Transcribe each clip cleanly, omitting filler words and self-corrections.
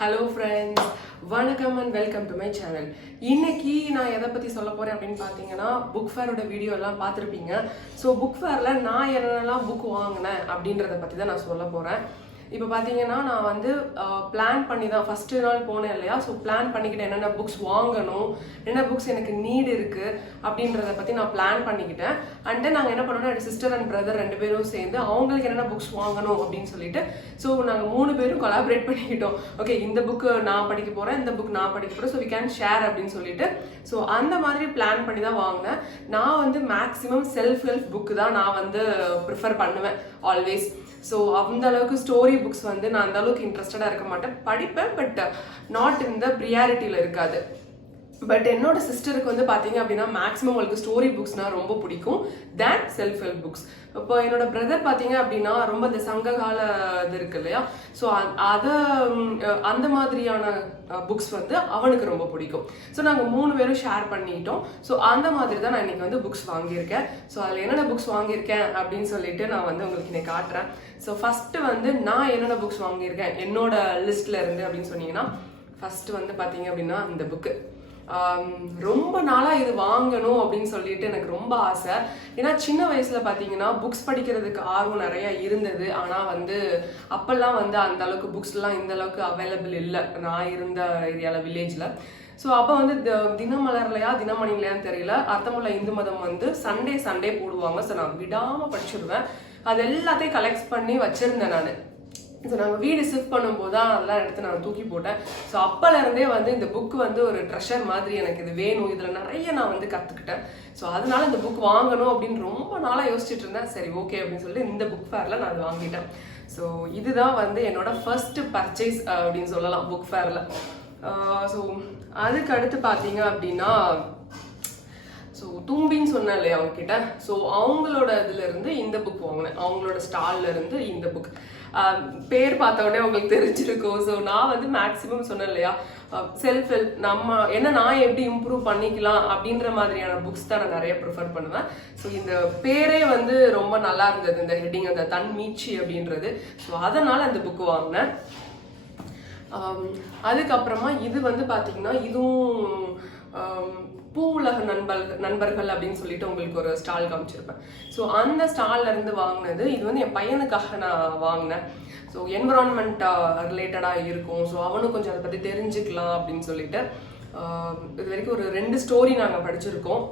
Hello friends, வணக்கம் and welcome to my channel. இன்னைக்கு நான் எதை பற்றி சொல்ல போகிறேன் அப்படின்னு பார்த்தீங்கன்னா, புக் ஃபேரோட வீடியோ எல்லாம் பார்த்துருப்பீங்க. ஸோ புக் ஃபேரில் நான் என்னென்னலாம் புக் வாங்கினேன் அப்படின்றத பற்றி தான் நான் சொல்ல போகிறேன். இப்போ பார்த்தீங்கன்னா நான் வந்து பிளான் பண்ணி தான் ஃபஸ்ட்டு நாள் போனேன் இல்லையா. ஸோ பிளான் பண்ணிக்கிட்டேன் என்னென்ன புக்ஸ் வாங்கணும், என்ன புக்ஸ் எனக்கு நீட் இருக்குது அப்படின்றத பற்றி நான் பிளான் பண்ணிக்கிட்டேன். அண்ட் தென் நாங்கள் என்ன பண்ணோம்னா, என் சிஸ்டர் அண்ட் பிரதர் 2 பேரும் சேர்ந்து அவங்களுக்கு என்னென்ன புக்ஸ் வாங்கணும் அப்படின்னு சொல்லிட்டு ஸோ நாங்கள் 3 பேரும் கொலாபரேட் பண்ணிக்கிட்டோம். ஓகே, இந்த புக்கு நான் படிக்க போகிறேன், இந்த புக் நான் படிக்க போகிறேன், ஸோ வி கேன் ஷேர் அப்படின்னு சொல்லிட்டு ஸோ அந்த மாதிரி பிளான் பண்ணி தான் வாங்கினேன். நான் வந்து மேக்ஸிமம் செல்ஃப் ஹெல்ப் புக்கு தான் நான் வந்து ப்ரிஃபர் பண்ணுவேன் ஆல்வேஸ். ஸோ அந்த அளவுக்கு ஸ்டோரி புக்ஸ் வந்து நான் அந்த அளவுக்கு இன்ட்ரெஸ்டடாக இருக்க மாட்டேன், படிப்பேன், பட் நாட் இந்த ப்ரியாரிட்டியில் இருக்காது. பட் என்னோட சிஸ்டருக்கு வந்து பார்த்தீங்க அப்படின்னா மேக்ஸிமம் அவங்களுக்கு ஸ்டோரி புக்ஸ்னால் ரொம்ப பிடிக்கும் தேன் செல்ஃப் ஹெல்ப் புக்ஸ். இப்போ என்னோட பிரதர் பார்த்தீங்க அப்படின்னா ரொம்ப இந்த சங்ககால இது இருக்கு இல்லையா, ஸோ அதை அந்த மாதிரியான புக்ஸ் வந்து அவனுக்கு ரொம்ப பிடிக்கும். ஸோ நாங்கள் 3 பேரும் ஷேர் பண்ணிட்டோம். ஸோ அந்த மாதிரி தான் நான் இன்னைக்கு வந்து புக்ஸ் வாங்கியிருக்கேன். ஸோ அதில் என்னென்ன புக்ஸ் வாங்கியிருக்கேன் அப்படின்னு சொல்லிட்டு நான் வந்து உங்களுக்கு இன்னைக்கு காட்டுறேன். ஸோ ஃபஸ்ட்டு வந்து நான் என்னென்ன புக்ஸ் வாங்கியிருக்கேன் என்னோட லிஸ்ட்ல இருந்து அப்படின்னு சொன்னீங்கன்னா, ஃபர்ஸ்ட் வந்து பார்த்தீங்க அப்படின்னா இந்த புக்கு ரொம்ப நாளாக இது வாங்கணும் அப்படின்னு சொல்லிட்டு எனக்கு ரொம்ப ஆசை. ஏன்னா சின்ன வயசில் பார்த்தீங்கன்னா புக்ஸ் படிக்கிறதுக்கு ஆர்வம் நிறையா இருந்தது. ஆனால் வந்து அப்போல்லாம் வந்து அந்த அளவுக்கு புக்ஸ்லாம் இந்த அளவுக்கு அவைலபிள் இல்லை நான் இருந்த ஏரியாவில், வில்லேஜில். ஸோ அப்போ வந்து தினமலர்லையா தினமணிலையான்னு தெரியல, அர்த்தமுள்ள இந்து மதம் வந்து சண்டே போடுவாங்க. ஸோ நான் விடாமல் படிச்சிருவேன். அது எல்லாத்தையும் கலெக்ட் பண்ணி வச்சுருந்தேன் நான். ஸோ நாங்கள் வீடு ஷிஃப்ட் பண்ணும்போது தான் அதெல்லாம் எடுத்து நான் தூக்கி போட்டேன். ஸோ அப்போலேருந்தே வந்து இந்த புக்கு வந்து ஒரு ட்ரெஷர் மாதிரி, எனக்கு இது வேணும், இதில் நிறைய நான் வந்து கற்றுக்கிட்டேன். ஸோ அதனால இந்த புக் வாங்கணும் அப்படின்னு ரொம்ப நாளாக யோசிச்சுட்டு இருந்தேன். சரி, ஓகே அப்படின்னு சொல்லிட்டு இந்த புக் ஃபேரில் நான் அது வாங்கிட்டேன். ஸோ இதுதான் வந்து என்னோட ஃபர்ஸ்ட் பர்ச்சேஸ் அப்படின்னு சொல்லலாம் புக் ஃபேரில். ஸோ அதுக்கு அடுத்து பார்த்தீங்க அப்படின்னா, ஸோ தும்பின்னு சொன்னேன் இல்லையா அவங்ககிட்ட, ஸோ அவங்களோட இதுலேருந்து இந்த புக் வாங்கினேன். அவங்களோட ஸ்டால்ல இருந்து இந்த புக் பேர் பார்த்த உடனே உங்களுக்கு தெரிஞ்சிருக்கும். ஸோ நான் வந்து மேக்ஸிமம் சொன்னேன் இல்லையா, செல்ஃப் ஹெல்ப் நான் எப்படி இம்ப்ரூவ் பண்ணிக்கலாம் அப்படின்ற மாதிரியான புக்ஸ் தான் நான் நிறைய ப்ரிஃபர் பண்ணுவேன். ஸோ இந்த பேரே வந்து ரொம்ப நல்லா இருந்தது, இந்த ஹெட்டிங், அந்த தன்மீட்சி அப்படின்றது. ஸோ அதனால அந்த புக்கு வாங்கினேன். அதுக்கப்புறமா இது வந்து பார்த்தீங்கன்னா, இதுவும் பூ உலக நண்பர்கள் அப்படின்னு சொல்லிட்டு உங்களுக்கு ஒரு ஸ்டால் காமிச்சிருப்பேன். ஸோ அந்த ஸ்டால்ல இருந்து வாங்கினது இது வந்து என் பையனுக்காக நான் வாங்கினேன். ஸோ என்விரான்மெண்ட் ரிலேட்டடாக இருக்கும், ஸோ அவனும் கொஞ்சம் அதை பற்றி தெரிஞ்சுக்கலாம் அப்படின்னு சொல்லிட்டு இது வரைக்கும் ஒரு 2 ஸ்டோரி நாங்கள் படிச்சிருக்கோம்.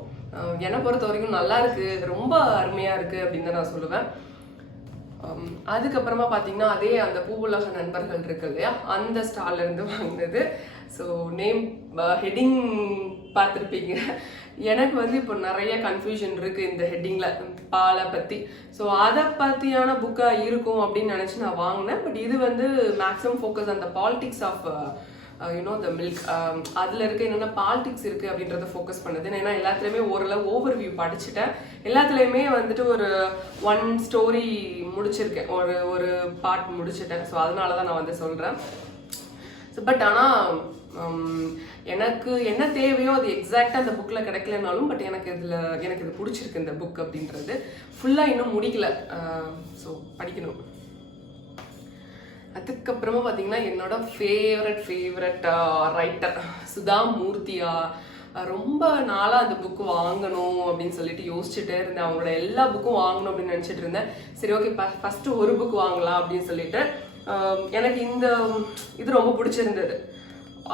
என்னை பொறுத்த வரைக்கும் நல்லா இருக்கு, ரொம்ப அருமையாக இருக்குது அப்படின்னு தான் நான் சொல்லுவேன். அதுக்கப்புறமா பார்த்தீங்கன்னா அதே அந்த பூவுலக நண்பர்கள் இருக்கு இல்லையா, அந்த ஸ்டால்ல இருந்து வாங்கினது. ஸோ நேம் ஹெட்டிங் பார்த்துருப்பீங்க. எனக்கு வந்து இப்போ நிறைய கன்ஃபியூஷன் இருக்கு இந்த ஹெட்டிங்ல பாலை பற்றி. ஸோ அதை பற்றியான புக்காக இருக்கும் அப்படின்னு நினச்சி நான் வாங்கினேன். பட் இது வந்து மேக்ஸிமம் ஃபோக்கஸ் அந்த politics of you know the milk, அதில் இருக்க என்னென்ன பாலிடிக்ஸ் இருக்குது அப்படின்றத ஃபோக்கஸ் பண்ணுது. ஏன்னா எல்லாத்துலேயுமே ஓரளவு ஓவர் வியூ படிச்சுட்டேன். எல்லாத்துலேயுமே வந்துட்டு ஒரு 1 ஸ்டோரி முடிச்சிருக்கேன், ஒரு பார்ட் முடிச்சிட்டேன். ஸோ அதனால தான் நான் வந்து சொல்கிறேன். ஸோ பட் ஆனால் எனக்கு என்ன தேவையோ அது எக்ஸாக்டாக அந்த புக்கில் கிடைக்கலனாலும், பட் எனக்கு இது பிடிச்சிருக்கு இந்த புக் அப்படின்றது. ஃபுல்லாக இன்னும் முடிக்கல, ஸோ படிக்கணும். அதுக்கப்புறமா பார்த்தீங்கன்னா என்னோட ஃபேவரட் ரைட்டர் சுதா மூர்த்தியா. ரொம்ப நாளாக அந்த புக்கு வாங்கணும் அப்படின்னு சொல்லிட்டு யோசிச்சுட்டே இருந்தேன். அவங்களோட எல்லா புக்கும் வாங்கணும் அப்படின்னு நினச்சிட்டு இருந்தேன். சரி, ஓகே, ஃபஸ்ட்டு ஒரு புக் வாங்கலாம் அப்படின்னு சொல்லிட்டு எனக்கு இது ரொம்ப பிடிச்சிருந்தது,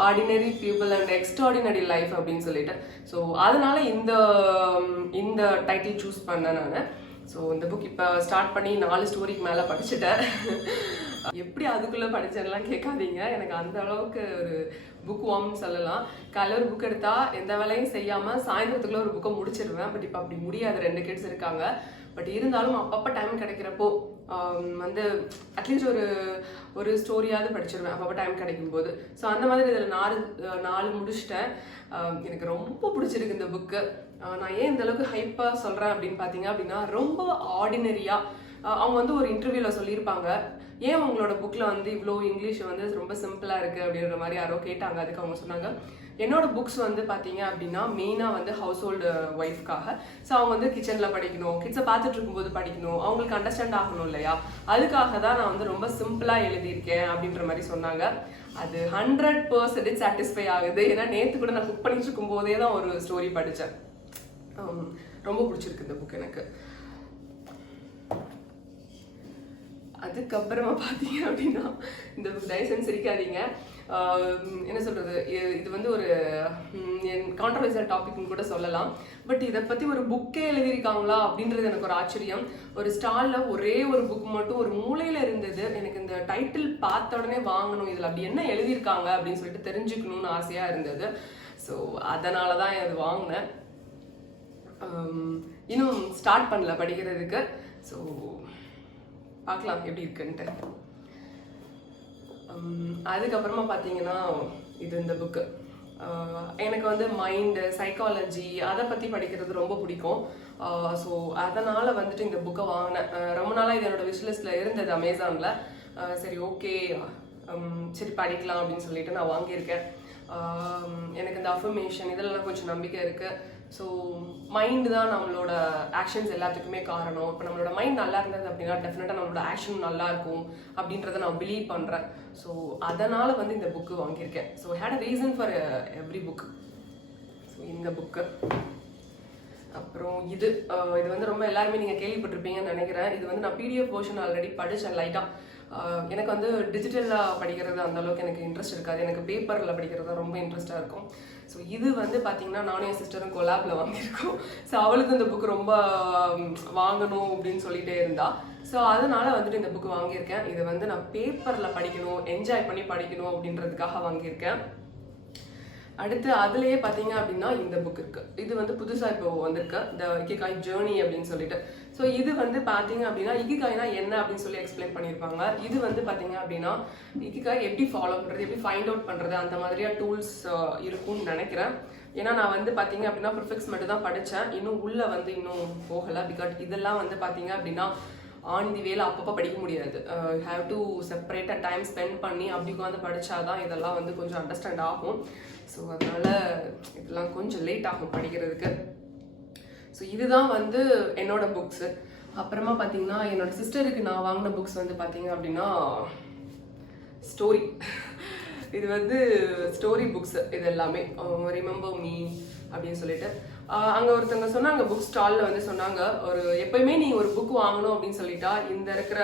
ordinary people and extraordinary life அப்படின்னு சொல்லிட்டு. ஸோ அதனால இந்த டைட்டில் சூஸ் பண்ணேன் நான். ஸோ இந்த புக் இப்போ ஸ்டார்ட் பண்ணி 4 ஸ்டோரிக்கு மேலே படிச்சுட்டேன். எப்படி அதுக்குள்ளே படிச்சேன்லாம் கேட்காதீங்க, எனக்கு அந்த அளவுக்கு ஒரு புக் வார்ம்னு சொல்லலாம். காலையில் ஒரு புக் எடுத்தால் எந்த வேலையும் செய்யாமல் சாயந்தரத்துக்குள்ளே ஒரு புக்கை முடிச்சிடுவேன். பட் இப்போ அப்படி முடியாது, 2 கிட்ஸ் இருக்காங்க. பட் இருந்தாலும் அப்பப்போ டைம் கிடைக்கிறப்போ வந்து அட்லீஸ்ட் ஒரு ஸ்டோரியாவது படிச்சிடுவேன் அப்பப்போ டைம் கிடைக்கும் போது. ஸோ அந்த மாதிரி இதில் 4 முடிச்சிட்டேன். எனக்கு ரொம்ப பிடிச்சிருக்கு இந்த புக்கு. நான் ஏன் இந்த அளவுக்கு ஹைப்பாக சொல்கிறேன் அப்படின்னு பார்த்தீங்க அப்படின்னா, ரொம்ப ஆர்டினரியாக அவங்க வந்து ஒரு இன்டர்வியூவில் சொல்லியிருப்பாங்க, ஏன் உங்களோட புக்கில் வந்து இவ்வளோ இங்கிலீஷ் வந்து ரொம்ப சிம்பிளாக இருக்குது அப்படின்ற மாதிரி யாரோ கேட்டாங்க. அதுக்கு அவங்க சொன்னாங்க, என்னோட புக்ஸ் வந்து பார்த்தீங்க அப்படின்னா மெயினாக வந்து ஹவுஸ் ஹோல்டு ஒய்ஃப்காக. ஸோ அவங்க வந்து கிச்சனில் படிக்கணும், கிட்ஸை பார்த்துட்டு இருக்கும்போது படிக்கணும், அவங்களுக்கு அண்டர்ஸ்டாண்ட் ஆகணும் இல்லையா, அதுக்காக தான் நான் வந்து ரொம்ப சிம்பிளாக எழுதியிருக்கேன் அப்படின்ற மாதிரி சொன்னாங்க. அது 100% சாட்டிஸ்ஃபை ஆகுது. ஏன்னா நேற்று கூட நான் குக் பண்ணிட்டு இருக்கும் போதே தான் ஒரு ஸ்டோரி படித்தேன். ரொம்ப பிடிச்சிருக்கு இந்த புக் எனக்கு. அதுக்கப்புறமா பார்த்தீங்க அப்படின்னா இந்த புக் தயவுசெய்து சிரிக்காதீங்க. என்ன சொல்றது, இது வந்து ஒரு கான்ட்ரவர்சியல் டாபிக்னு கூட சொல்லலாம். பட் இதை பற்றி ஒரு புக்கே எழுதியிருக்காங்களா அப்படின்றது எனக்கு ஒரு ஆச்சரியம். ஒரு ஸ்டாலில் ஒரே ஒரு புக் மட்டும் ஒரு மூலையில் இருந்தது. எனக்கு இந்த டைட்டில் பார்த்த உடனே வாங்கணும், இதில் அப்படி என்ன எழுதியிருக்காங்க அப்படின்னு சொல்லிட்டு தெரிஞ்சுக்கணும்னு ஆசையாக இருந்தது. ஸோ அதனால தான் அது வாங்கினேன். இன்னும் ஸ்டார்ட் பண்ணல படிக்கிறதுக்கு. ஸோ பார்க்கலாம் எப்படி இருக்குன்ட்டு. அதுக்கப்புறமா பார்த்தீங்கன்னா இது இந்த புக்கு எனக்கு வந்து மைண்டு, சைக்காலஜி அதை பற்றி படிக்கிறது ரொம்ப பிடிக்கும். ஸோ அதனால் வந்துட்டு இந்த புக்கை வாங்கினேன். ரொம்ப நாளாக இது என்னோடய விஷ்லிஸ்ட்டில் இருந்தது அமேசானில். சரி ஓகே சரி படிக்கலாம் அப்படின்னு சொல்லிட்டு நான் வாங்கியிருக்கேன். எனக்கு இந்த அஃபர்மேஷன் இதெல்லாம் கொஞ்சம் நம்பிக்கை இருக்குது. ஸோ மைண்டு தான் நம்மளோட ஆக்ஷன்ஸ் எல்லாத்துக்குமே காரணம். இப்போ நம்மளோட மைண்ட் நல்லா இருந்தது அப்படின்னா டெஃபினட்டாக நம்மளோட ஆக்ஷன் நல்லா இருக்கும் அப்படின்றத நான் பிலீவ் பண்ணுறேன். ஸோ அதனால் வந்து இந்த புக்கு வாங்கியிருக்கேன். So had a reason for every book. So இந்த புக்கு அப்புறம் இது வந்து ரொம்ப எல்லாருமே நீங்கள் கேள்விப்பட்டிருப்பீங்கன்னு நினைக்கிறேன். இது வந்து நான் பிடிஎஃப் வெர்ஷன் ஆல்ரெடி படித்தேன் லைட்டாக. எனக்கு வந்து டிஜிட்டலாக படிக்கிறது அந்தளவுக்கு எனக்கு இன்ட்ரெஸ்ட் இருக்காது. எனக்கு பேப்பரில் படிக்கிறது தான் ரொம்ப இன்ட்ரெஸ்ட்டாக இருக்கும். ஸோ இது வந்து பார்த்தீங்கன்னா நானும் என் சிஸ்டரும் கொலாபில் வாங்கியிருக்கோம். ஸோ அவளுக்கு இந்த புக்கு ரொம்ப வாங்கணும் அப்படின்னு சொல்லிகிட்டே இருந்தா. ஸோ அதனால் வந்துட்டு இந்த புக்கு வாங்கியிருக்கேன். இது வந்து நான் பேப்பரில் படிக்கணும், என்ஜாய் பண்ணி படிக்கணும் அப்படின்றதுக்காக வாங்கியிருக்கேன். அடுத்து அதுலேயே பார்த்தீங்க அப்படின்னா இந்த புக் இருக்குது. இது வந்து புதுசாக இப்போ வந்திருக்கு, த இக்கிகாய் ஜேர்னி அப்படின்னு சொல்லிட்டு. ஸோ இது வந்து பார்த்தீங்க அப்படின்னா இக்கிகாய்னா என்ன அப்படின்னு சொல்லி எக்ஸ்பிளைன் பண்ணியிருப்பாங்க. இது வந்து பார்த்தீங்க அப்படின்னா இக்கிகாய் எப்படி ஃபாலோ பண்ணுறது, எப்படி ஃபைண்ட் அவுட் பண்ணுறது, அந்த மாதிரியாக டூல்ஸ் இருக்கும்னு நினைக்கிறேன். ஏன்னா நான் வந்து பார்த்தீங்க அப்படின்னா ப்ரிஃபிக்ஸ் மட்டும் தான் படித்தேன். இன்னும் உள்ளே வந்து இன்னும் போகலை. பிகாஸ் இதெல்லாம் வந்து பார்த்தீங்க அப்படின்னா ஆன் தி வேல அப்பப்போ படிக்க முடியாது. ஹேவ் டு செப்பரேட்டாக டைம் ஸ்பெண்ட் பண்ணி அப்படி உட்காந்து படித்தாதான் இதெல்லாம் வந்து கொஞ்சம் அண்டர்ஸ்டாண்ட் ஆகும். ஸோ அதனால் இதெல்லாம் கொஞ்சம் லேட் ஆகும் படிக்கிறதுக்கு. ஸோ இதுதான் வந்து என்னோட புக்ஸு. அப்புறமா பார்த்தீங்கன்னா என்னோட சிஸ்டருக்கு நான் வாங்கின புக்ஸ் வந்து பார்த்தீங்க அப்படின்னா ஸ்டோரி. இது வந்து ஸ்டோரி புக்ஸ். இது எல்லாமே ரிமெம்பர் மீ அப்படின்னு சொல்லிட்டு அங்கே ஒருத்தவங்க சொன்னாங்க, புக் ஸ்டாலில் வந்து சொன்னாங்க, ஒரு எப்பயுமே நீங்கள் ஒரு புக் வாங்கணும் அப்படின்னு சொல்லிட்டா இந்த இருக்கிற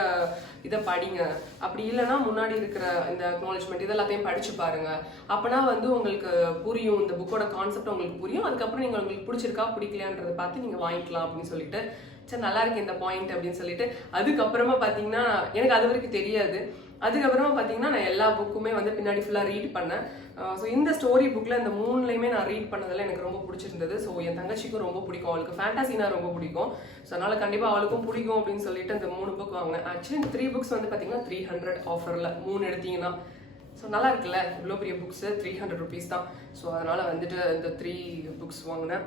இதை படிங்க, அப்படி இல்லைன்னா முன்னாடி இருக்கிற இந்த அக்னாலஜ்மெண்ட் இதெல்லாத்தையும் படிச்சு பாருங்க. அப்போனா வந்து உங்களுக்கு புரியும், இந்த புக்கோட கான்செப்ட் உங்களுக்கு புரியும். அதுக்கப்புறம் நீங்கள் உங்களுக்கு பிடிச்சிருக்கா பிடிக்கலையான்றதை பார்த்து நீங்கள் வாங்கிக்கலாம் அப்படின்னு சொல்லிட்டு, சரி நல்லா இருக்கு இந்த பாயிண்ட் அப்படின்னு சொல்லிட்டு. அதுக்கப்புறமா பார்த்தீங்கன்னா எனக்கு அது வரைக்கும் தெரியாது. அதுக்கப்புறமா பார்த்தீங்கன்னா நான் எல்லா புக்குமே வந்து பின்னாடி ஃபுல்லாக ரீட் பண்ணேன். ஸோ இந்த ஸ்டோரி புக்கில் இந்த 3லையுமே நான் ரீட் பண்ணதில் எனக்கு ரொம்ப பிடிச்சிருந்தது. ஸோ என் தங்கச்சிக்கும் ரொம்ப பிடிக்கும், அவளுக்கு ஃபேண்டாசினா ரொம்ப பிடிக்கும். ஸோ அதனால் கண்டிப்பாக அவளுக்கும் பிடிக்கும் அப்படின்னு சொல்லிட்டு இந்த 3 புக் வாங்கினேன். ஆக்சுவலி இந்த 3 புக்ஸ் வந்து பார்த்தீங்கன்னா 300 ஆஃபரில் 3 எடுத்தீங்கன்னா. ஸோ நல்லா இருக்குல்ல, இவ்வளோ பெரிய புக்ஸு 300 ருபீஸ் தான். ஸோ அதனால் வந்துட்டு இந்த 3 புக்ஸ் வாங்கினேன்.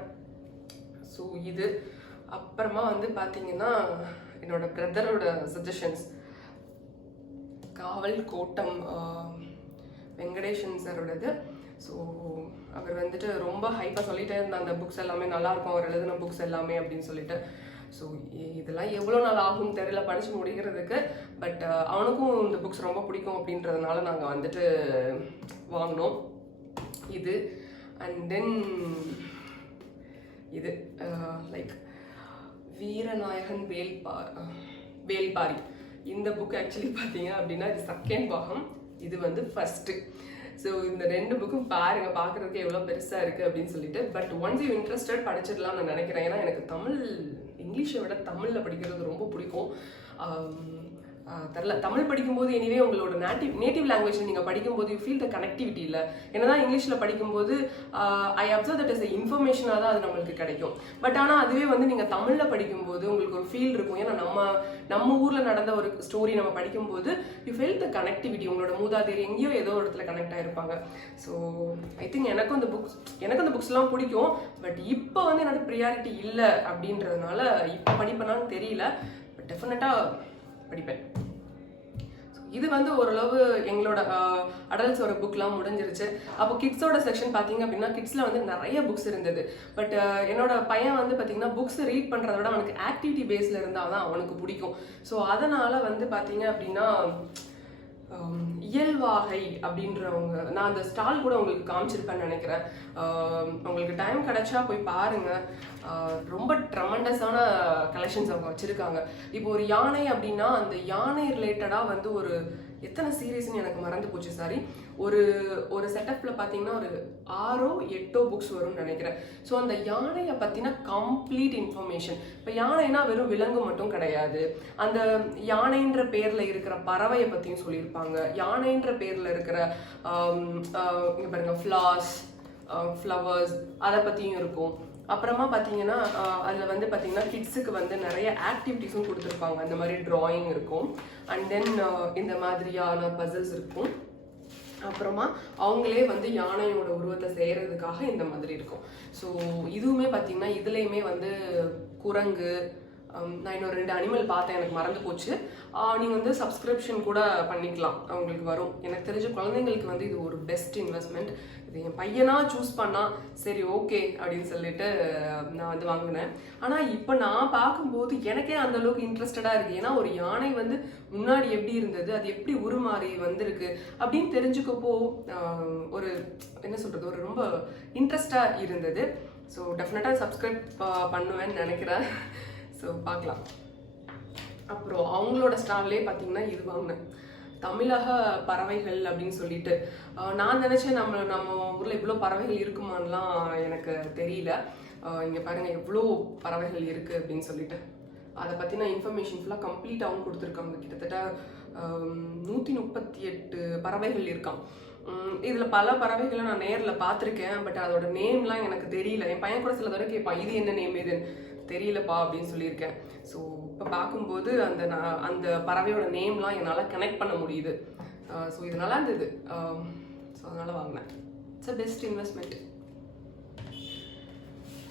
ஸோ இது அப்புறமா வந்து பார்த்தீங்கன்னா என்னோட பிரதரோட சஜஷன்ஸ், காவல் கோட்டம் வெங்கடேஷன் சாரோடது. ஸோ அவர் வந்துட்டு ரொம்ப ஹைப்பாக சொல்லிகிட்டே இருந்தார், அந்த புக்ஸ் எல்லாமே நல்லாயிருக்கும், அவர் எழுதின புக்ஸ் எல்லாமே அப்படின்னு சொல்லிட்டு. ஸோ இதெல்லாம் எவ்வளோ நாள் ஆகும்னு தெரியல படித்து முடிக்கிறதுக்கு. பட் அவனுக்கும் இந்த புக்ஸ் ரொம்ப பிடிக்கும் அப்படின்றதுனால நாங்கள் வந்துட்டு வாங்கினோம் இது. அண்ட் தென் இது லைக் வீரநாயகன் வேல்பாரி. இந்த புக் ஆக்சுவலி பார்த்தீங்க அப்படின்னா இது செகண்ட் பாகம், இது வந்து ஃபர்ஸ்ட்டு. ஸோ இந்த 2 புக்கும் பாருங்க, பார்க்குறதுக்கு எவ்வளோ பெருசாக இருக்குது அப்படின்னு சொல்லிட்டு. பட் ஒன்ஸ் யூ இன்ட்ரெஸ்டட் படிச்சிடலாம் நான் நினைக்கிறேன். ஏன்னா எனக்கு இங்கிலீஷை விட தமிழில் படிக்கிறது ரொம்ப பிடிக்கும். தெரில, தமிழ் படிக்கும்போது எனிவே உங்களோட நேட்டிவ் லாங்குவேஜ் நீங்கள் படிக்கும்போது யூ ஃபீல் த கனெக்டிவிட்டி. இல்லை என்னதான் இங்கிலீஷில் படிக்கும்போது ஐ அப்சர்வ் தட் இஸ் இன்ஃபர்மேஷனாக தான் அது நம்மளுக்கு கிடைக்கும். பட் ஆனால் அதுவே வந்து நீங்கள் தமிழில் படிக்கும்போது உங்களுக்கு ஒரு ஃபீல் இருக்கும். ஏன்னா நம்ம ஊரில் நடந்த ஒரு ஸ்டோரி நம்ம படிக்கும்போது யூ ஃபீல் த கனெக்டிவிட்டி. உங்களோட மூதாதையர் எங்கேயோ ஏதோ ஒரு இடத்துல கனெக்ட் ஆகிருப்பாங்க. ஸோ ஐ திங்க் எனக்கும் இந்த புக்ஸ்லாம் பிடிக்கும். பட் இப்போ வந்து என்னோட ப்ரியாரிட்டி இல்லை அப்படின்றதுனால இப்போ படிப்பேனான்னு தெரியல. பட் டெஃபினட்டாக படிப்பேன். ஸோ இது வந்து ஓரளவு எங்களோட அடல்ட்ஸோட புக்லாம் முடிஞ்சிருச்சு. அப்போ கிட்ஸோட செக்ஷன் பார்த்தீங்க அப்படின்னா கிட்ஸில் வந்து நிறைய புக்ஸ் இருந்தது. பட் என்னோட பையன் வந்து பார்த்தீங்கன்னா புக்ஸ் ரீட் பண்ணுறத விட அவனுக்கு ஆக்டிவிட்டி பேஸில் இருந்தால் தான் அவனுக்கு பிடிக்கும். ஸோ அதனால் வந்து பார்த்தீங்க அப்படின்னா இயல்வாகை அப்படின்றவங்க, நான் அந்த ஸ்டால் கூட உங்களுக்கு காமிச்சிருப்பேன்னு நினைக்கிறேன். உங்களுக்கு டைம் கிடைச்சா போய் பாருங்க. ரொம்ப ட்ரமண்டஸான கலெக்ஷன்ஸ் அவங்க வச்சிருக்காங்க. இப்போ ஒரு யானை அப்படின்னா அந்த யானை ரிலேட்டடாக வந்து ஒரு எத்தனை சீரீஸ்ன்னு எனக்கு மறந்து போச்சு, சாரி. ஒரு செட்டப்ல பார்த்தீங்கன்னா ஒரு 6 8 புக்ஸ் வரும்னு நினைக்கிறேன். ஸோ அந்த யானையை பற்றின கம்ப்ளீட் இன்ஃபர்மேஷன். இப்போ யானைனா வெறும் விலங்கு மட்டும் கிடையாது, அந்த யானைன்ற பேரில் இருக்கிற பறவையை பற்றியும் சொல்லியிருப்பாங்க. யானைன்ற பேரில் இருக்கிற இங்கே பாருங்க ஃப்ளவர்ஸ் அதை பற்றியும் இருக்கும். அப்புறமா பார்த்தீங்கன்னா அதில் வந்து பார்த்தீங்கன்னா கிட்ஸுக்கு வந்து நிறைய ஆக்டிவிட்டிஸும் கொடுத்துருப்பாங்க. அந்த மாதிரி ட்ராயிங் இருக்கும், அண்ட் தென் இந்த மாதிரியான பசில்ஸ் இருக்கும். அப்புறமா அவங்களே வந்து யானையோட உருவத்தை செய்கிறதுக்காக இந்த மாதிரி இருக்கும். ஸோ இதுவுமே பார்த்தீங்கன்னா இதுலேயுமே வந்து குரங்கு, நான் இன்னொரு 2 அனிமல் பார்த்தேன், எனக்கு மறந்து போச்சு. நீங்கள் வந்து சப்ஸ்கிரிப்ஷன் கூட பண்ணிக்கலாம், அவங்களுக்கு வரும். எனக்கு தெரிஞ்ச குழந்தைங்களுக்கு வந்து இது ஒரு பெஸ்ட் இன்வெஸ்ட்மெண்ட். இது என் பையனா சூஸ் பண்ணா சரி ஓகே அப்படின்னு சொல்லிட்டு நான் வந்து வாங்கினேன். ஆனால் இப்போ நான் பார்க்கும்போது எனக்கே அந்த அளவுக்கு இன்ட்ரெஸ்டடாக இருக்குது. ஏன்னா ஒரு யானை வந்து முன்னாடி எப்படி இருந்தது, அது எப்படி உருமாறி வந்திருக்கு அப்படின்னு தெரிஞ்சுக்கப்போ ஒரு என்ன சொல்கிறது, ஒரு ரொம்ப இன்ட்ரெஸ்டாக இருந்தது. ஸோ டெஃபினட்டாக சப்ஸ்கிரைப் பண்ணுவேன்னு நினைக்கிறேன். ஸோ பார்க்கலாம். அப்புறம் அவங்களோட ஸ்டால்லே பார்த்தீங்கன்னா இது வாங்கினேன், தமிழக பறவைகள் அப்படின்னு சொல்லிட்டு. நான் நினச்சேன் நம்ம ஊரில் இவ்வளோ பறவைகள் இருக்குமான்லாம் எனக்கு தெரியல. இங்கே பாருங்கள் எவ்வளோ பறவைகள் இருக்குது அப்படின்னு சொல்லிட்டு அதை பற்றின இன்ஃபர்மேஷன் ஃபுல்லாக கம்ப்ளீட்டாகவும் கொடுத்துருக்காங்க. கிட்டத்தட்ட 138 பறவைகள் இருக்கான். இதில் பல பறவைகளை நான் நேரில் பார்த்துருக்கேன், பட் அதோட நேம்லாம் எனக்கு தெரியல. என் பையன் கூட சில தடவை கேட்பான், இது என்ன நேம் இது தெரியலப்பா அப்படின்னு சொல்லியிருக்கேன். ஸோ இப்போ பார்க்கும்போது அந்த பறவையோட நேம்லாம் என்னால் கனெக்ட் பண்ண முடியுது. ஸோ இது நல்லா இருந்தது. ஸோ அதனால் வாங்கினேன். It's a best investment.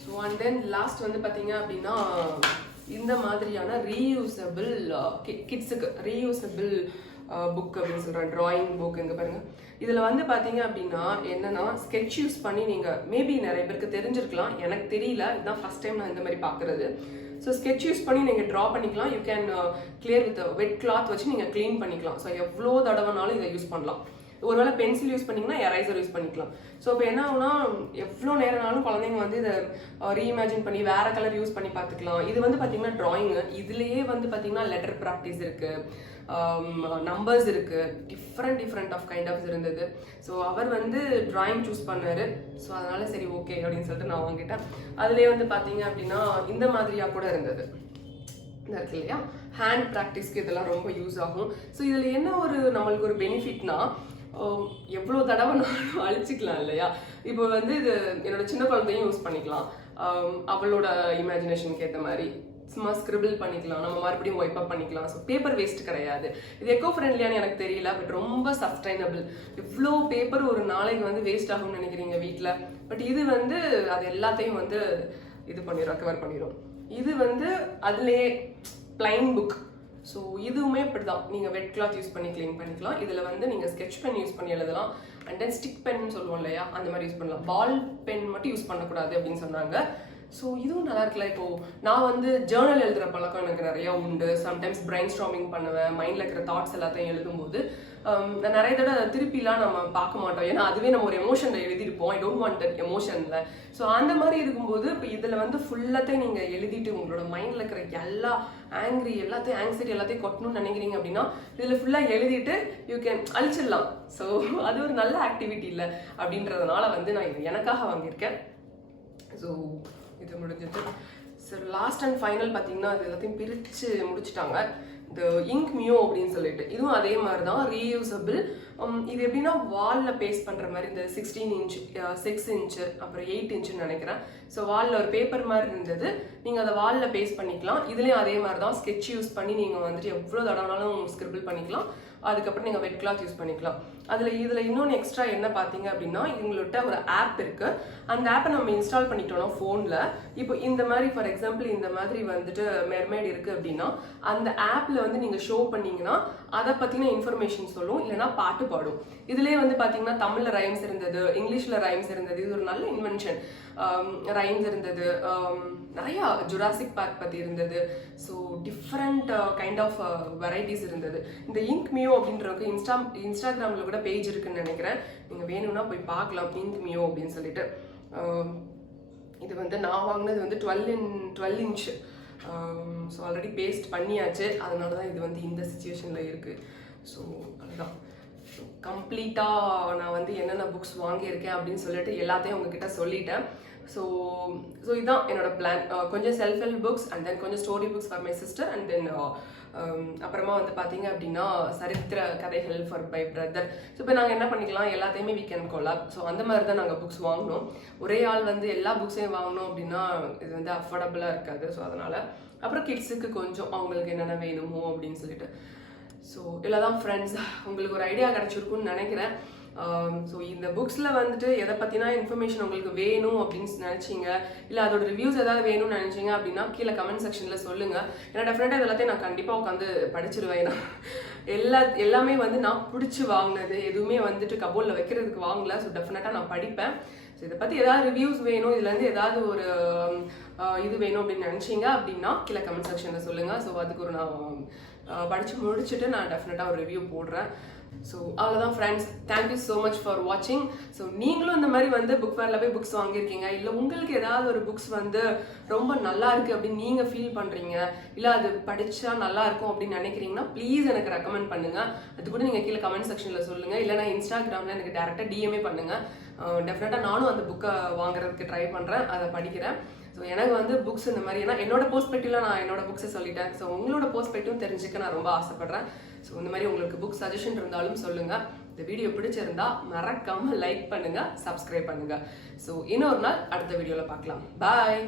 So and then last வந்து பார்த்தீங்க அப்படின்னா இந்த மாதிரியான ரீயூசபிள் கிட்ஸுக்கு ரீயூசபிள் புக் அப்படின்னு சொல்கிறேன், ட்ராயிங் புக். இங்கே பாருங்கள், இதில் வந்து பார்த்தீங்க அப்படின்னா என்னென்னா ஸ்கெட்ச் யூஸ் பண்ணி நீங்கள் மேபி நிறைய பேருக்கு தெரிஞ்சிருக்கலாம், எனக்கு தெரியல, இதுதான் ஃபஸ்ட் டைம் நான் இந்த மாதிரி பார்க்குறது. ஸோ ஸ்கெட்ச் யூஸ் பண்ணி நீங்கள் ட்ரா பண்ணிக்கலாம். You can clear with wet cloth வச்சு நீங்கள் க்ளீன் பண்ணிக்கலாம். ஸோ எவ்வளோ தடவைனாலும் இதை யூஸ் பண்ணலாம். ஒருவேளை பென்சில் யூஸ் பண்ணிங்கன்னா எரேசர் யூஸ் பண்ணிக்கலாம். ஸோ இப்போ என்ன ஆகுனா எவ்வளோ நேரம்னாலும் குழந்தைங்க வந்து இதை ரீஇமேஜின் பண்ணி வேறு கலர் யூஸ் பண்ணி பார்த்துக்கலாம். இது வந்து பார்த்தீங்கன்னா ட்ராயிங்கு, இதுலேயே வந்து பார்த்தீங்கன்னா லெட்டர் ப்ராக்டிஸ் இருக்குது, நம்பர்ஸ் இருக்குது, டிஃப்ரெண்ட் ஆஃப் கைண்ட் ஆஃப் இருந்தது. ஸோ அவர் வந்து ட்ராயிங் சூஸ் பண்ணார். ஸோ அதனால் சரி ஓகே அப்படின்னு சொல்லிட்டு நான் வாங்கிட்டேன். அதுலேயே வந்து பார்த்தீங்க அப்படின்னா இந்த மாதிரியாக கூட இருந்தது இருக்கு இல்லையா, ஹேண்ட் ப்ராக்டிஸ்க்கு இதெல்லாம் ரொம்ப யூஸ் ஆகும். ஸோ இதில் என்ன நம்மளுக்கு ஒரு பெனிஃபிட்னா எவ்வளோ தடவை நானும் அழிச்சிக்கலாம் இல்லையா. இப்போ வந்து இது என்னோட சின்ன குழந்தையும் யூஸ் பண்ணிக்கலாம், அவளோட இமேஜினேஷனுக்கு ஏற்ற மாதிரி சும்மா ஸ்கிரிபிள் பண்ணிக்கலாம், நம்ம மறுபடியும் ஒய்ப் அப் பண்ணிக்கலாம். ஸோ பேப்பர் வேஸ்ட் கிடையாது. இது எக்கோ ஃப்ரெண்ட்லியானு எனக்கு தெரியல, பட் ரொம்ப சஸ்டைனபிள். இவ்வளோ பேப்பர் ஒரு நாளைக்கு வந்து வேஸ்ட் ஆகும்னு நினைக்கிறீங்க வீட்டில், பட் இது வந்து அது எல்லாத்தையும் வந்து இது பண்ணிடும், ரெக்கவர் பண்ணிடும். இது வந்து அதுலேயே பிளைன் புக். ஸோ இதுவுமே இப்படி தான், நீங்கள் வெட் கிளாத் யூஸ் பண்ணி க்ளீன் பண்ணிக்கலாம். இதில் வந்து நீங்கள் ஸ்கெட்ச் பென் யூஸ் பண்ணி எழுதலாம், அண்ட் தென் ஸ்டிக் பென் சொல்லுவோம் இல்லையா, அந்த மாதிரி யூஸ் பண்ணலாம். பால் பென் மட்டும் யூஸ் பண்ணக்கூடாது அப்படின்னு சொன்னாங்க. ஸோ இதுவும் நல்லா இருக்குல்ல. இப்போது நான் வந்து ஜேர்னல் எழுதுகிற பழக்கம் எனக்கு நிறையா உண்டு. சம்டைம்ஸ் பிரைன் ஸ்டார்மிங் பண்ணுவேன், மைண்டில் இருக்கிற தாட்ஸ் எல்லாத்தையும் எழுதும்போது நிறைய தடவை திருப்பிலாம் நம்ம பார்க்க மாட்டோம், ஏன்னா அதுவே நம்ம ஒரு எமோஷனில் எழுதியிருப்போம், ஐ டோன்ட் வாண்ட் தட் எமோஷனில். ஸோ அந்த மாதிரி இருக்கும்போது இப்போ இதில் வந்து ஃபுல்லாத்தையும் நீங்கள் எழுதிட்டு உங்களோட மைண்டில் இருக்கிற எல்லா ஆங்ஸைட்டி எல்லாத்தையும் கொட்டணும்னு நினைக்கிறீங்க அப்படின்னா இதில் ஃபுல்லாக எழுதிட்டு யூ கேன் அழிச்சிடலாம். ஸோ அது ஒரு நல்ல ஆக்டிவிட்டி இல்லை அப்படின்றதுனால வந்து நான் இது எனக்காக வாங்கியிருக்கேன். ஸோ இது முடிஞ்சது. ஸோ லாஸ்ட் அண்ட் ஃபைனல் பார்த்தீங்கன்னா இது எல்லாத்தையும் பிரித்து முடிச்சுட்டாங்க. இந்த இங்க் மியோ அப்படின்னு சொல்லிட்டு இதுவும் அதே மாதிரி தான், ரீயூசபிள். இது எப்படின்னா வாலில் பேஸ்ட் பண்ணுற மாதிரி, இந்த 16 இன்ச் 6 இன்ச்சு அப்புறம் 8 இன்ச்சுன்னு நினைக்கிறேன். ஸோ வாலில் ஒரு பேப்பர் மாதிரி இருந்தது, நீங்கள் அதை வாலில் பேஸ்ட் பண்ணிக்கலாம். இதுலேயும் அதே மாதிரி தான், ஸ்கெட்ச் யூஸ் பண்ணி நீங்கள் வந்துட்டு எவ்வளோ தடவைனாலும் ஸ்கிரிபிள் பண்ணிக்கலாம். அதுக்கப்புறம் நீங்கள் வெட் கிளாத் யூஸ் பண்ணிக்கலாம். இதில் இன்னொன்று எக்ஸ்ட்ரா என்ன பார்த்தீங்க அப்படின்னா இவங்கள்ட்ட ஒரு ஆப் இருக்குது. அந்த ஆப்பை நம்ம இன்ஸ்டால் பண்ணிட்டோம்னா ஃபோனில் இப்போ இந்த மாதிரி ஃபார் எக்ஸாம்பிள் இந்த மாதிரி வந்துட்டு மெர்மைட் இருக்குது அப்படின்னா அந்த ஆப்பில் வந்து நீங்கள் ஷோ பண்ணீங்கன்னா அதை பற்றின இன்ஃபர்மேஷன் சொல்லும், இல்லைனா பாட்டு பாடும். இதுலேயே வந்து பார்த்தீங்கன்னா தமிழில் ரைம்ஸ் இருந்தது, இங்கிலீஷில் ரைம்ஸ் இருந்தது. இது ஒரு நல்ல இன்வென்ஷன். ரைம்ஸ் இருந்தது, நிறையா ஜுராசிக் பார்க் பற்றி இருந்தது. So different kind of varieties இருந்தது. இந்த இங்க் மியோ அப்படின்றவங்க இன்ஸ்டாகிராமில் கூட பேஜ் இருக்குன்னு நினைக்கிறேன். நீங்கள் வேணும்னா போய் பார்க்கலாம், இங்க் மியோ அப்படின்னு சொல்லிட்டு. இது வந்து நான் வாங்கினது வந்து 12 இன்ச். ஸோ ஆல்ரெடி பேஸ்ட் பண்ணியாச்சு, அதனால தான் இது வந்து இந்த சிச்சுவேஷனில் இருக்குது. ஸோ அதுதான் கம்ப்ளீட்டாக நான் வந்து என்னென்ன புக்ஸ் வாங்கியிருக்கேன் அப்படின்னு சொல்லிட்டு எல்லாத்தையும் உங்ககிட்ட சொல்லிட்டேன். ஸோ இதுதான் என்னோட பிளான். கொஞ்சம் self help books and then கொஞ்சம் story books for my sister and then அப்புறமா வந்து பார்த்தீங்க அப்படின்னா சரித்திர கதைகள் ஃபார் மை பிரதர். ஸோ இப்போ நாங்கள் என்ன பண்ணிக்கலாம், எல்லாத்தையுமே வீ கேன் கொலாப். ஸோ அந்த மாதிரி தான் நாங்கள் புக்ஸ் வாங்கினோம். ஒரே ஆள் வந்து எல்லா புக்ஸையும் வாங்கினோம் அப்படின்னா இது வந்து அஃபோர்டபுளாக இருக்காது. ஸோ அதனால் அப்புறம் கிட்ஸுக்கு கொஞ்சம் அவங்களுக்கு என்னென்ன வேணுமோ அப்படின்னு சொல்லிட்டு. ஸோ இதில் தான் ஃப்ரெண்ட்ஸ் உங்களுக்கு ஒரு ஐடியா கிடச்சிருக்குன்னு நினைக்கிறேன். ஸோ இந்த புக்ஸில் வந்துட்டு எதை பற்றினா இன்ஃபர்மேஷன் உங்களுக்கு வேணும் அப்படின்னு நினச்சிங்க, இல்லை அதோட ரிவ்யூஸ் ஏதாவது வேணும்னு நினச்சிங்க அப்படின்னா கீழே கமெண்ட் செக்ஷனில் சொல்லுங்கள். ஏன்னா டெஃபினட்டாக எல்லாத்தையும் நான் கண்டிப்பாக உட்காந்து படிச்சிருவேன். ஏன்னா எல்லாமே வந்து நான் பிடிச்சி வாங்கினது, எதுவுமே வந்துட்டு கபோர்டில் வைக்கிறதுக்கு வாங்கல. ஸோ டெஃபினட்டாக நான் படிப்பேன். ஸோ இதை பற்றி ஏதாவது ரிவ்யூஸ் வேணும், இதுலேருந்து ஏதாவது ஒரு இது வேணும் அப்படின்னு நினச்சிங்க அப்படின்னா கீழே கமெண்ட் செக்ஷனில் சொல்லுங்கள். ஸோ அதுக்கு ஒரு நான் படித்து முடிச்சுட்டு நான் டெஃபினட்டாக ஒரு ரிவ்யூ போடுறேன். ஸோ அவ்வளோதான் friends, thank you so much for வாட்சிங். ஸோ நீங்களும் இந்த மாதிரி வந்து புக் ஃபேரில் போய் புக்ஸ் வாங்கியிருக்கீங்க, இல்லை உங்களுக்கு ஏதாவது ஒரு புக்ஸ் வந்து ரொம்ப நல்லா இருக்குது அப்படின்னு நீங்கள் ஃபீல் பண்ணுறீங்க, இல்லை அது படித்தா நல்லா இருக்கும் அப்படின்னு நினைக்கிறீங்கன்னா ப்ளீஸ் எனக்கு ரெக்கமெண்ட் பண்ணுங்கள். அது கூட நீங்கள் கீழே கமெண்ட் செக்ஷனில் சொல்லுங்கள், இல்லைனா இன்ஸ்டாகிராமில் எனக்கு டேரெக்டாக டிஎம்ஏ பண்ணுங்கள். டெஃபினட்டாக நானும் அந்த புக்கை வாங்குறதுக்கு ட்ரை பண்ணுறேன், அதை படிக்கிறேன். ஸோ எனக்கு வந்து புக்ஸ் இந்த மாதிரி ஏன்னா என்னோட பெர்ஸ்பெக்டிவ்ல நான் என்னோட புக்ஸை சொல்லிட்டேன். ஸோ உங்களோட பெர்ஸ்பெக்டிவ் தெரிஞ்சுக்க நான் ரொம்ப ஆசைப்படுறேன். ஸோ இந்த மாதிரி உங்களுக்கு புக் சஜஷன் இருந்தாலும் சொல்லுங்கள். இந்த வீடியோ பிடிச்சிருந்தா மறக்காமல் லைக் பண்ணுங்கள், சப்ஸ்கிரைப் பண்ணுங்கள். ஸோ இன்னொரு நாள் அடுத்த வீடியோவில் பார்க்கலாம். பாய்.